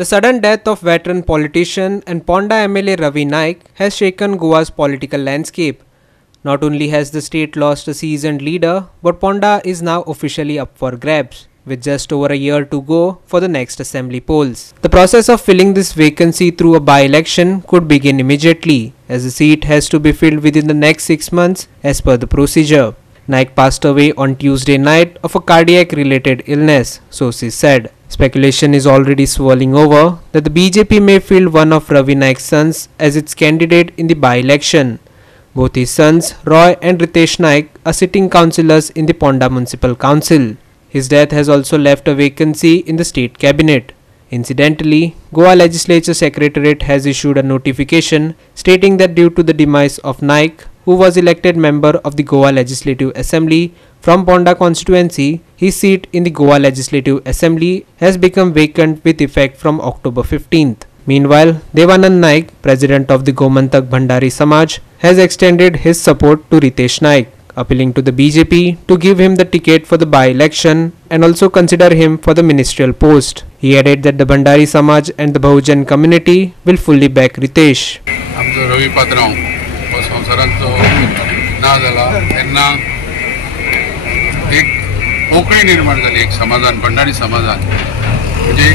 The sudden death of veteran politician and Ponda MLA Ravi Naik has shaken Goa's political landscape. Not only has the state lost a seasoned leader, but Ponda is now officially up for grabs, with just over a year to go for the next assembly polls. The process of filling this vacancy through a by-election could begin immediately, as the seat has to be filled within the next 6 months as per the procedure. Naik passed away on Tuesday night of a cardiac-related illness, sources said. Speculation is already swirling over that the BJP may field one of Ravi Naik's sons as its candidate in the by-election. Both his sons, Roy and Ritesh Naik, are sitting councillors in the Ponda Municipal Council. His death has also left a vacancy in the state cabinet. Incidentally, Goa Legislature Secretariat has issued a notification stating that due to the demise of Naik, who was elected member of the Goa Legislative Assembly from Ponda constituency, his seat in the Goa Legislative Assembly has become vacant with effect from October 15th. Meanwhile, Devanand Naik, president of the Gomantak Bhandari Samaj, has extended his support to Ritesh Naik, appealing to the BJP to give him the ticket for the by-election and also consider him for the ministerial post. He added that the Bhandari Samaj and the Bahujan community will fully back Ritesh. एक पोकळी निर्माण झाली एक समाजान भंडारी समाजान म्हणजे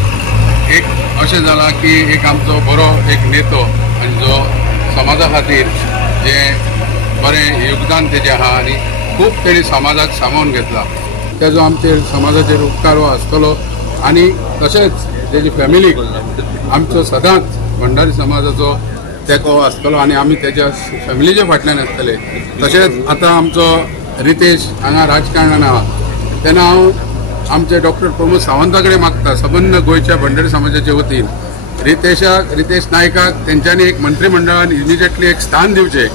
एक अशें जाला की एक आमचो बरो एक नेतो आनी जो समाजा खातीर जे बरें योगदान तेजें आहा आनी खूब तेणी समाजाक सामावून घेतला तेजो आमचेर समाजाचेर उपकार हो आसतलो आनी तशेंच तेजी फॅमिलीक आमचो सदांच भंडारी समाजाचो तेको आसतलो आनी आमी तेज्या फॅमिलीच्या फाटल्यान आसतले तशेंच आतां आमचो रितेश हांगा राजकारणान आहा तेन्ना हांव आमचे डॉक्टर प्रमोद सावंता कडेन मागता सबंद गोंयच्या भंडारी समाजाचे वतीन रितेश नायकाक तेंच्यांनी एक मंत्रिमंडळान इमिजिएटली एक स्थान दिवचें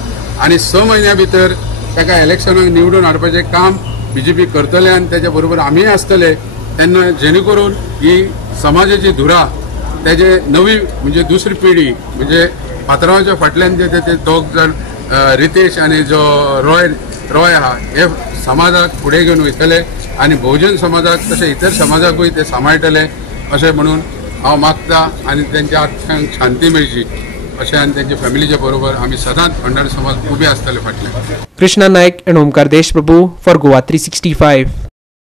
आनी 6 म्हयन्या भितर ताका इलेक्शनाक निवडून हाडपाचें काम बीजेपी करतले आनी तेच्या बरोबर आमीय आसतले तेन्ना जेणे करून ही समाजाची धुरा तेजे नवी म्हणजे दुसरी पिढी म्हणजे पात्रांवाच्या फाटल्यान जे दोग जण रितेश आनी जो रॉय आहा हे समाजाक फुडें घेवन वयतले आनी बहुजन समाजाक तशें इतर समाजाकूय ते सांबाळटले अशें म्हणून हांव मागता आनी तेंच्या आत्म्यांक शांती मेळची अशें आनी तेंच्या फॅमिलीच्या बरोबर आमी सदांच भंडारी समाज उबे आसतले फाटल्यान. Krishna Naik and Omkar Deshprabhu for Goa 365.